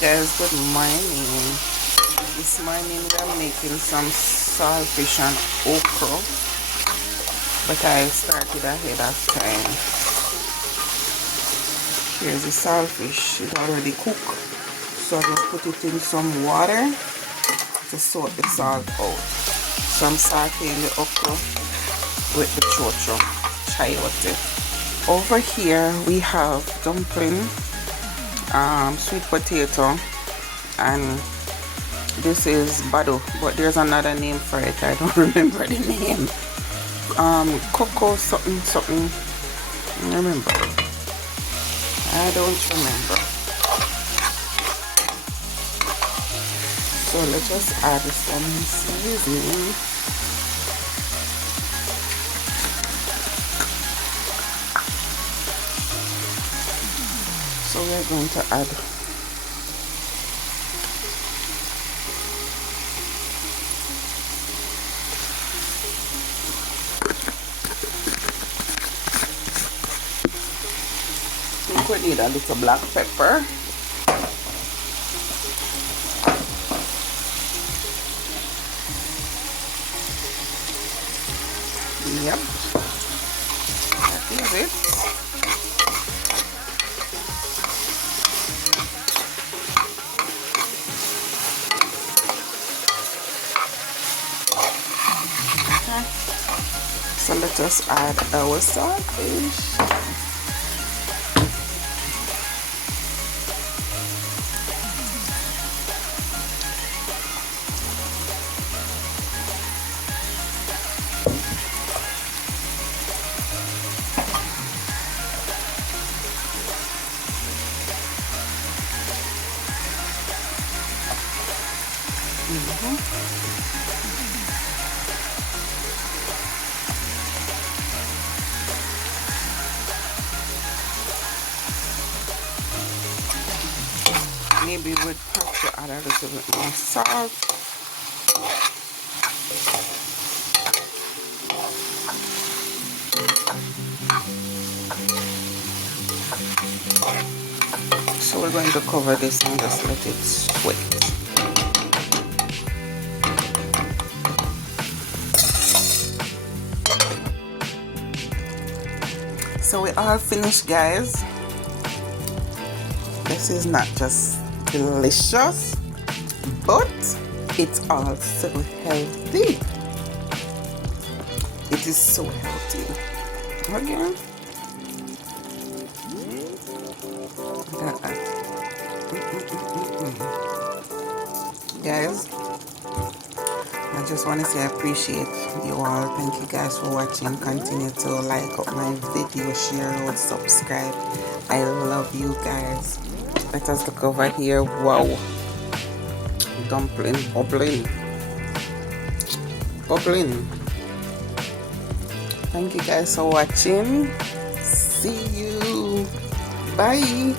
Guys, good morning. This morning we're making some saltfish and okra, but I started ahead of time. Here's the saltfish. It's already cooked, so I'm going to put it in some water to sort the salt out. So I'm sauteing the okra with the chayote. Over here we have dumpling, sweet potato, and this is bado, but there's another name for it. I don't remember the name. Cocoa something. Remember? I don't remember. So let's just add some seasoning. So we're going to add we need a little black pepper. Yep, that is it. Okay. So let us add our saltfish. Maybe we'd have to add a little bit more salt. So we're going to cover this and just let it sweat. So we all finished, guys. This is not just delicious, but it's also healthy. It is so healthy. Again. Guys, I just want to say I appreciate you all. Thank you guys for watching. Continue to like up my video, share or subscribe. I love you guys. Let us look over here. Wow, dumpling bubbling. Thank you guys for watching. See you. Bye.